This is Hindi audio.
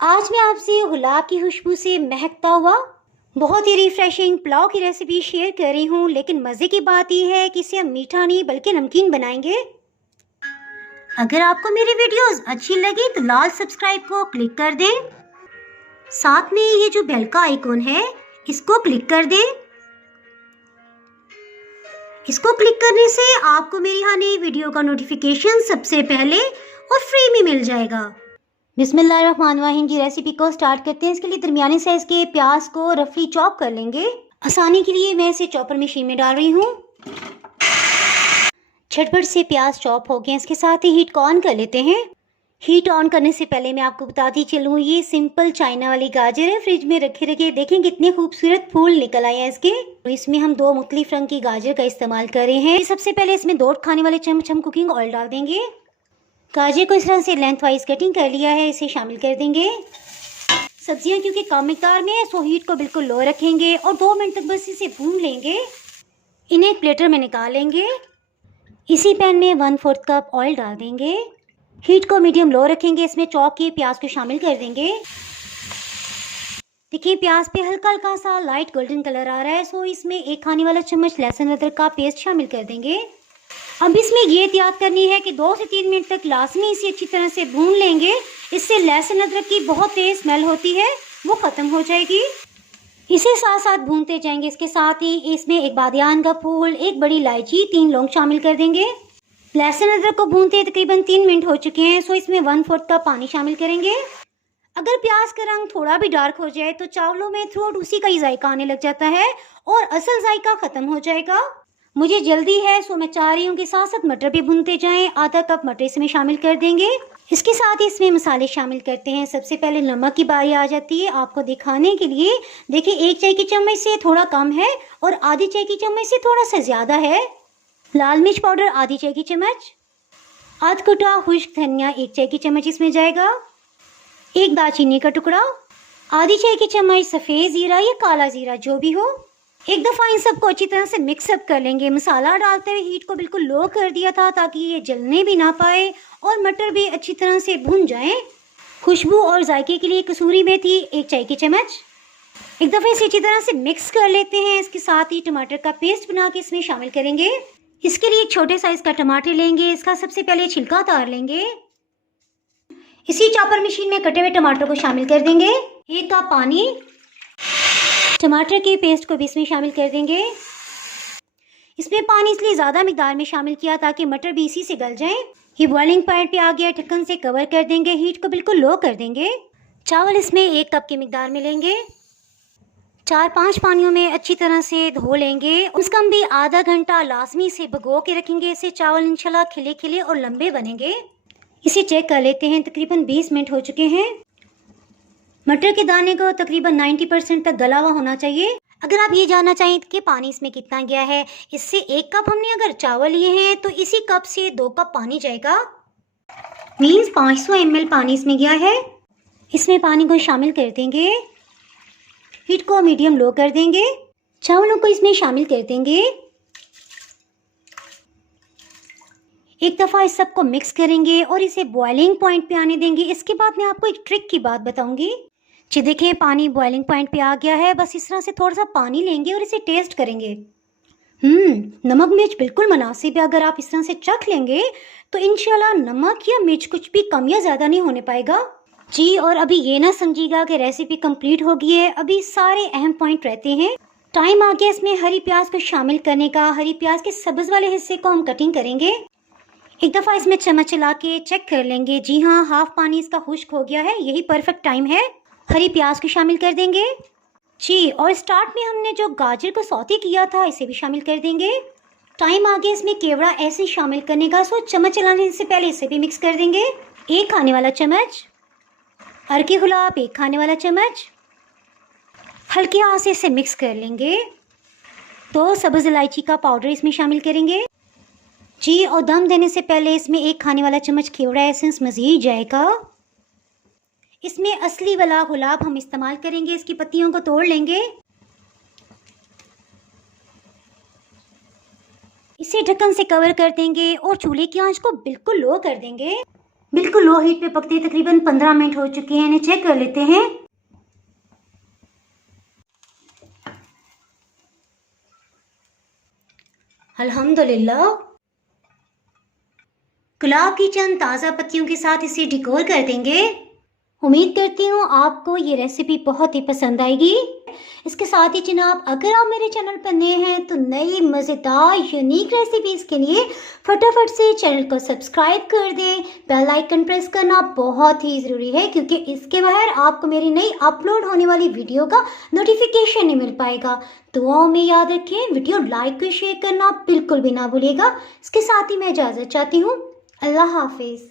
आज मैं आपसे गुलाब की खुशबू से महकता हुआ बहुत ही रिफ्रेशिंग पुलाव की रेसिपी शेयर कर रही हूँ। लेकिन मज़े की बात यह है कि इसे हम मीठा नहीं बल्कि नमकीन बनाएंगे। अगर आपको मेरी वीडियोस अच्छी लगी तो लाल सब्सक्राइब को क्लिक कर दें। साथ में ये जो बेल का आइकॉन है इसको क्लिक कर दें। इसको क्लिक करने से आपको मेरी हर नई वीडियो का नोटिफिकेशन सबसे पहले और फ्री में मिल जाएगा। बिस्मिल्लाहिर्रहमानिर्रहीम की रेसिपी को स्टार्ट करते हैं। इसके लिए दरमियाने साइज के प्याज को रफली चॉप कर लेंगे। आसानी के लिए मैं इसे चॉपर मशीन में डाल रही हूँ। झटपट से प्याज चॉप हो गए। इसके साथ ही हीट को ऑन कर लेते हैं। हीट ऑन करने से पहले मैं आपको बताती चलूँ, ये सिंपल चाइना वाली गाजर है। फ्रिज में रखे रखे देखें कितने खूबसूरत फूल निकल आए हैं इसके। तो इसमें हम दो मुख्तलिफ रंग की गाजर का इस्तेमाल कर रहे हैं। सबसे पहले इसमें 2 खाने वाले चम्मच हम कुकिंग ऑयल डाल देंगे। गाजर को इस तरह से लेंथ वाइज कटिंग कर लिया है, इसे शामिल कर देंगे। सब्जियां क्योंकि कम मिकदार में है सो हीट को बिल्कुल लो रखेंगे और 2 मिनट तक बस इसे भून लेंगे। इन्हें एक प्लेटर में निकाल लेंगे। इसी पैन में 1/4 कप ऑयल डाल देंगे। हीट को मीडियम लो रखेंगे। इसमें चॉप किए प्याज को शामिल कर देंगे। देखिए प्याज पे हल्का हल्का सा लाइट गोल्डन कलर आ रहा है सो इसमें 1 खाने वाला चम्मच लहसुन अदरक का पेस्ट शामिल कर देंगे। अब इसमें ये एहतियात करनी है कि 2 से 3 मिनट तक लाजमी इसे अच्छी तरह से भून लेंगे। इससे लहसुन अदरक की बहुत तेज स्मेल होती है वो ख़त्म हो जाएगी। इसे साथ साथ भूनते जाएंगे। इसके साथ ही इसमें 1 बादियान का फूल, 1 बड़ी इलायची, 3 लौंग शामिल कर देंगे। लहसुन अदरक को भूनते तकरीबन 3 मिनट हो चुके हैं सो इसमें 1/4 कप पानी शामिल करेंगे। अगर प्याज का रंग थोड़ा भी डार्क हो जाए तो चावलों में थ्रू आउट उसी का ही जायका आने लग जाता है और असल जायका ख़त्म हो जाएगा। मुझे जल्दी है सो मैं चाह रही हूँ कि साथ साथ मटर भी भूनते जाएं। आधा कप मटर इसमें शामिल कर देंगे। इसके साथ ही इसमें मसाले शामिल करते हैं। सबसे पहले नमक की बारी आ जाती है। आपको दिखाने के लिए देखिए 1 चाय की चम्मच से थोड़ा कम है और आधी चाय की चम्मच से थोड़ा सा ज़्यादा है। लाल मिर्च पाउडर आधी चाय की चम्मच, आध कुटा खुश्क धनिया 1 चाय की चम्मच इसमें जाएगा, 1 दालचीनी का टुकड़ा, आधी चाय की चम्मच सफ़ेद ज़ीरा या काला ज़ीरा जो भी हो। एक दफ़ा इन सबको अच्छी तरह से मिक्सअप कर लेंगे। मसाला डालते हुए हीट को बिल्कुल लो कर दिया था ताकि ये जलने भी ना पाए और मटर भी अच्छी तरह से भून जाएं। खुशबू और जायके के लिए कसूरी मेथी 1 चाय की चम्मच। एक दफ़ा इसे अच्छी तरह से मिक्स कर लेते हैं। इसके साथ ही टमाटर का पेस्ट बना के इसमें शामिल करेंगे। इसके लिए एक छोटे साइज़ का टमाटर लेंगे। इसका सबसे पहले छिलका उतार लेंगे। इसी चॉपर मशीन में कटे हुए टमाटर को शामिल कर देंगे। 1 कप पानी, टमाटर के पेस्ट को भी इसमें शामिल कर देंगे। इसमें पानी इसलिए ज़्यादा मिकदार में शामिल किया ताकि मटर भी इसी से गल जाएं। ये बॉइलिंग पॉइंट पे आ गया। ढक्कन से कवर कर देंगे। हीट को बिल्कुल लो कर देंगे। चावल इसमें 1 कप की मिकदार में लेंगे। 4-5 पानियों में अच्छी तरह से धो लेंगे। उसका हम भी आधा घंटा लाजमी से भिगो के रखेंगे। इससे चावल इंशाल्लाह खिले खिले और लंबे बनेंगे। इसे चेक कर लेते हैं। तकरीबन 20 मिनट हो चुके हैं। मटर के दाने को तकरीबन 90% तक गला हुआ होना चाहिए। अगर आप ये जानना चाहें कि पानी इसमें कितना गया है, इससे 1 कप हमने अगर चावल लिए हैं तो इसी कप से 2 कप पानी जाएगा। मीन्स 500 ml पानी इसमें गया है। इसमें पानी को शामिल कर देंगे। हीट को मीडियम लो कर देंगे। चावलों को इसमें शामिल कर देंगे। एक दफ़ा इस सबको मिक्स करेंगे और इसे बॉइलिंग पॉइंट पे आने देंगे। इसके बाद मैं आपको एक ट्रिक की बात बताऊंगी। जी देखिए पानी बॉइलिंग पॉइंट पे आ गया है। बस इस तरह से थोड़ा सा पानी लेंगे और इसे टेस्ट करेंगे। नमक मिर्च बिल्कुल मुनासिब है। अगर आप इस तरह से चख लेंगे तो इंशाल्लाह नमक या मिर्च कुछ भी कम या ज़्यादा नहीं होने पाएगा जी। और अभी ये ना समझिएगा कि रेसिपी कंप्लीट हो गई है। अभी सारे अहम पॉइंट रहते हैं। टाइम आ गया इसमें हरी प्याज को शामिल करने का। हरी प्याज के सब्ज़ वाले हिस्से को हम कटिंग करेंगे। एक दफ़ा इसमें चम्मच चला के चेक कर लेंगे। जी हाँ, हाफ पानी इसका खुश्क हो गया है। यही परफेक्ट टाइम है। हरी प्याज को शामिल कर देंगे जी। और स्टार्ट में हमने जो गाजर को सौते किया था इसे भी शामिल कर देंगे। टाइम आ गया इसमें केवड़ा ऐसे शामिल करने का। सो चम्मच चलाने से पहले इसे भी मिक्स कर देंगे। 1 खाने वाला चम्मच, अरकी गुलाब 1 खाने वाला चम्मच। हल्के हाथ से इसे मिक्स कर लेंगे। 2 सब्ज़ इलायची का पाउडर इसमें शामिल करेंगे जी। और दम देने से पहले इसमें 1 खाने वाला चम्मच केवड़ा एसेंस मज़ीद जाएगा। इसमें असली वाला गुलाब हम इस्तेमाल करेंगे। इसकी पत्तियों को तोड़ लेंगे। इसे ढक्कन से कवर कर देंगे और चूल्हे की आंच को बिल्कुल लो कर देंगे। बिल्कुल लो हीट पे पकते तकरीबन 15 मिनट हो चुके हैं। इन्हें चेक कर लेते हैं। अल्हम्दुलिल्लाह। गुलाब की चंद ताज़ा पत्तियों के साथ इसे डिकोर कर देंगे। उम्मीद करती हूँ आपको ये रेसिपी बहुत ही पसंद आएगी। इसके साथ ही जनाब, अगर आप मेरे चैनल पर नए हैं तो नई मज़ेदार यूनिक रेसिपीज़ के लिए फटाफट से चैनल को सब्सक्राइब कर दें। बेल आइकन प्रेस करना बहुत ही ज़रूरी है, क्योंकि इसके बगैर आपको मेरी नई अपलोड होने वाली वीडियो का नोटिफिकेशन नहीं मिल पाएगा। दुआओं में याद रखें, वीडियो लाइक और शेयर करना बिल्कुल भी ना भूलिएगा। इसके साथ ही मैं इजाज़त चाहती हूँ। अल्लाह हाफिज़।